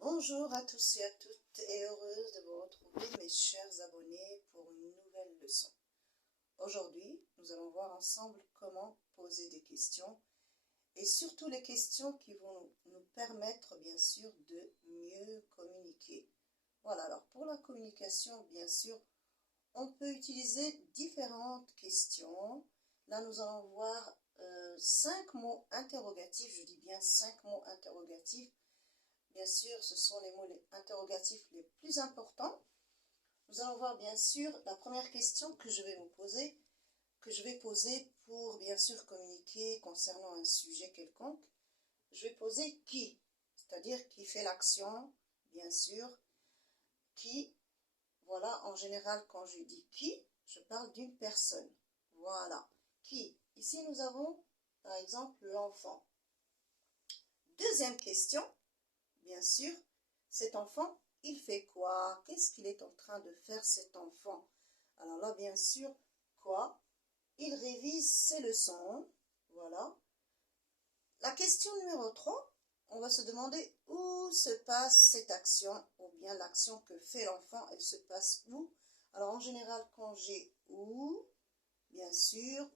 Bonjour à tous et à toutes et heureuse de vous retrouver mes chers abonnés pour une nouvelle leçon. Aujourd'hui, nous allons voir ensemble comment poser des questions et surtout les questions qui vont nous permettre bien sûr de mieux communiquer. Voilà, alors pour la communication, bien sûr, on peut utiliser différentes questions. Là, nous allons voir 5 mots interrogatifs, je dis bien 5 mots interrogatifs. Bien sûr, ce sont les mots interrogatifs les plus importants. Nous allons voir bien sûr la première question que je vais vous poser, que je vais poser pour bien sûr communiquer concernant un sujet quelconque. Je vais poser qui, c'est-à-dire qui fait l'action, bien sûr, qui, voilà, en général quand je dis qui, je parle d'une personne. Voilà, qui. Ici nous avons par exemple l'enfant. Deuxième question. Bien sûr, cet enfant, il fait quoi? Qu'est-ce qu'il est en train de faire cet enfant? Alors là, bien sûr, quoi? Il révise ses leçons. Voilà. La question numéro 3, on va se demander où se passe cette action, ou bien l'action que fait l'enfant, elle se passe où? Alors en général, quand j'ai où, bien sûr,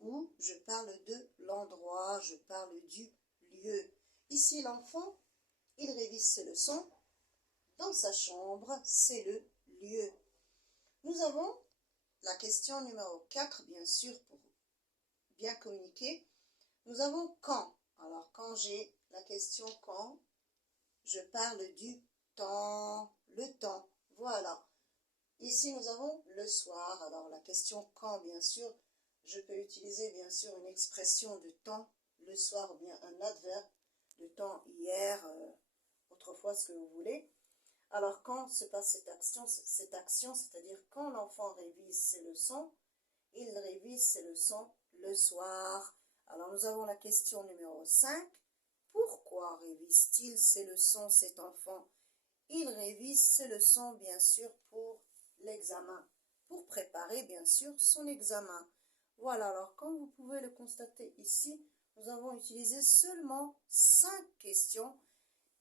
où, je parle de l'endroit, je parle du lieu. Ici, l'enfant, il révise ses leçons dans sa chambre, c'est le lieu. Nous avons la question numéro 4, bien sûr, pour bien communiquer. Nous avons quand. Alors, quand j'ai la question quand, je parle du temps, le temps. Voilà. Ici, nous avons le soir. Alors, la question quand, bien sûr, je peux utiliser, bien sûr, une expression de temps, le soir, ou bien un adverbe de temps, hier, autrefois, ce que vous voulez. Alors, quand se passe cette action, c'est-à-dire quand l'enfant révise ses leçons, il révise ses leçons le soir. Alors, nous avons la question numéro 5. Pourquoi révise-t-il ses leçons, cet enfant? Il révise ses leçons, bien sûr, pour l'examen, pour préparer, bien sûr, son examen. Voilà, alors, comme vous pouvez le constater ici, nous avons utilisé seulement 5 questions.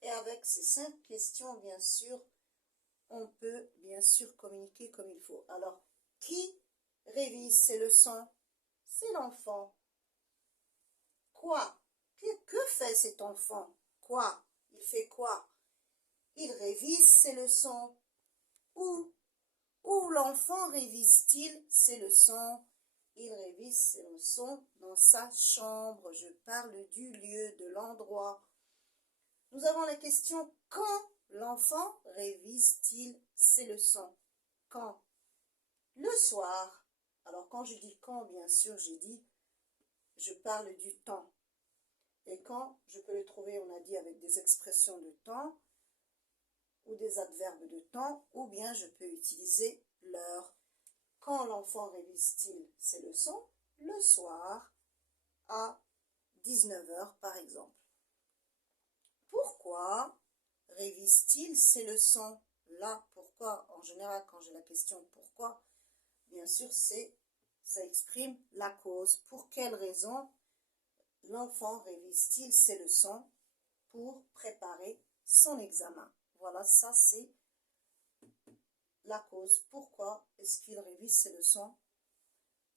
Et avec ces 5 questions, bien sûr, on peut bien sûr communiquer comme il faut. Alors, qui révise ses leçons? C'est l'enfant. Quoi? Que fait cet enfant? Quoi? Il fait quoi? Il révise ses leçons. Où? Où l'enfant révise-t-il ses leçons? Il révise ses leçons dans sa chambre. Je parle du lieu, de l'endroit. Nous avons la question quand l'enfant révise-t-il ses leçons? Quand? Le soir. Alors quand je dis quand, bien sûr, j'ai dit, je parle du temps. Et quand, je peux le trouver, on a dit, avec des expressions de temps ou des adverbes de temps, ou bien je peux utiliser l'heure. Quand l'enfant révise-t-il ses leçons? Le soir à 19h par exemple. Pourquoi révise-t-il ses leçons? Là, pourquoi? En général, quand j'ai la question pourquoi, bien sûr, ça exprime la cause. Pour quelle raison l'enfant révise-t-il ses leçons? Pour préparer son examen. Voilà, ça c'est la cause. Pourquoi est-ce qu'il révise ses leçons?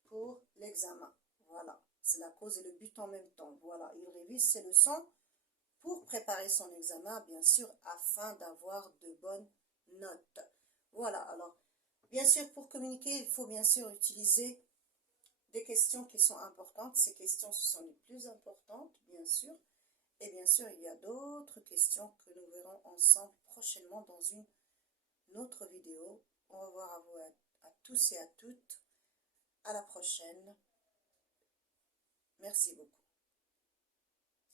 Pour l'examen. Voilà, c'est la cause et le but en même temps. Voilà, il révise ses leçons pour préparer son examen, bien sûr, afin d'avoir de bonnes notes. Voilà, alors, bien sûr, pour communiquer, il faut bien sûr utiliser des questions qui sont importantes. Ces questions, ce sont les plus importantes, bien sûr. Et bien sûr, il y a d'autres questions que nous verrons ensemble prochainement dans une autre vidéo. Au revoir à vous à tous et à toutes. À la prochaine. Merci beaucoup.